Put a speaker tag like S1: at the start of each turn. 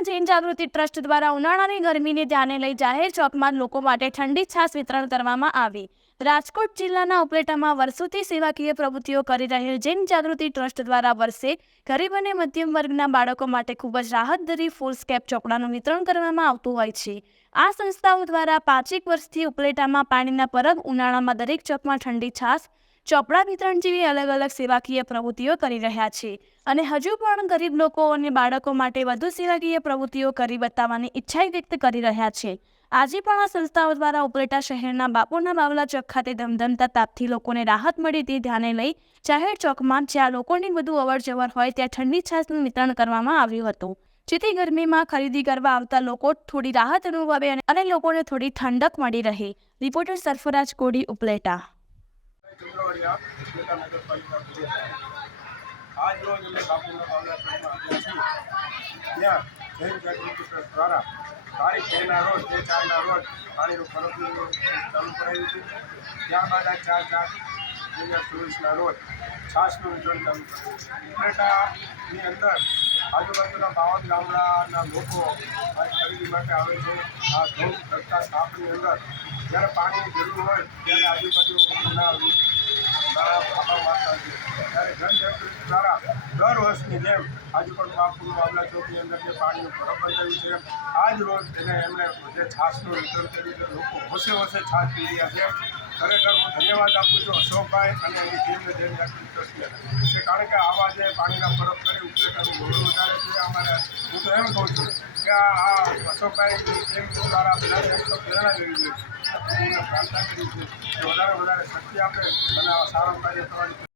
S1: જાગૃતિ trust દ્વારા ઉનાળાની ગરમીને ધ્યાને લઈ જાહેર ચોકમાં લોકો માટે ઠંડી છાશ વિતરણ કરવામાં આવી. રાજકોટ જિલ્લાના ઉપલેટામાં વર્ષોથી સેવાકીય પ્રવૃત્તિઓ કરી રહેલ જૈન જાગૃતિ ટ્રસ્ટ દ્વારા વર્ષે ગરીબ અને મધ્યમ વર્ગના બાળકો માટે ખૂબ જ રાહત દરી ફૂલ સ્કેપ ચોપડાનું વિતરણ કરવામાં આવતું હોય છે. આ સંસ્થાઓ દ્વારા પાંચેક વર્ષથી ઉપલેટામાં પાણીના પરબ, ઉનાળામાં દરેક ચોકમાં ઠંડી છાશ ચોપડા વિતરણ જેવી અલગ અલગ સેવાકીય પ્રવૃત્તિઓ કરી રહ્યા છે. અને હજુ પણ ગરીબ લોકો અને બાળકો માટે વધુ સેવાકીય પ્રવૃત્તિઓ કરી બતાવવાની ઈચ્છા વ્યક્ત કરી રહ્યા છે. આજે પણ આ સંસ્થાઓ દ્વારા ઉપલેટા શહેરના બાપુના બાવલા ચોક ખાતે ધમધમતા તાપથી લોકોને રાહત મળે તે ધ્યાને લઈ જાહેર ચોકમાં જ્યાં લોકોની વધુ અવર જવર હોય ત્યાં ઠંડી છાશનું વિતરણ કરવામાં આવ્યું હતું. જેથી ગરમીમાં ખરીદી કરવા આવતા લોકો થોડી રાહત અનુભવે અને- અને લોકોને થોડી ઠંડક મળી રહે. રિપોર્ટર સરફરાજ કોડી ઉપલેટા.
S2: નગરપાલિકા આજ રોજ અમે બાપુના ચોકમાં આવ્યા ત્યાં જૈન જાગૃતિ દ્વારા તારીખ બેના રોજ, બે ચારના રોજ પાણીનું ફરકનું ચાલુ કરાયું હતું. ત્યારબાદ આ ચાર ચાર બે હજાર ચોવીસના રોજ છાશનું વિતરણ ચાલુ કર્યું અંદર આજુબાજુના બાવન ગામડાના લોકો ખરીદી માટે આવે છે. આ ધૂમ ધરતા તાપની અંદર જ્યારે પાણીની જરૂર હોય ત્યારે આજુબાજુના જનજાગૃતિ દર વર્ષની જેમ આજે પણ બાપુર બાબલા ચોકની અંદર જે પાણીનું પરબ બંધાયું છે, આજ રોજ એને એમણે જે છાશનું વિતરણ કર્યું છે, લોકો હોશે હોશે છાશ પી રહ્યા છે. ખરેખર હું ધન્યવાદ આપું છું અશોકભાઈ અને એની ટીમને જૈન ટ્રસ્ટને કારણ કે આવા જે પાણીના પરબ કરી, ઉપલેટાનું ગૌરવ વધારે છે અમારે હું તો એમ કહું છું કે આ અશોકભાઈની ટીમ દ્વારા બધા પ્રેરણા લેવી જોઈએ પ્રાર્થના કરી છે કે વધારે વધારે શક્તિ આપે અને સારો કાર્ય કરવાની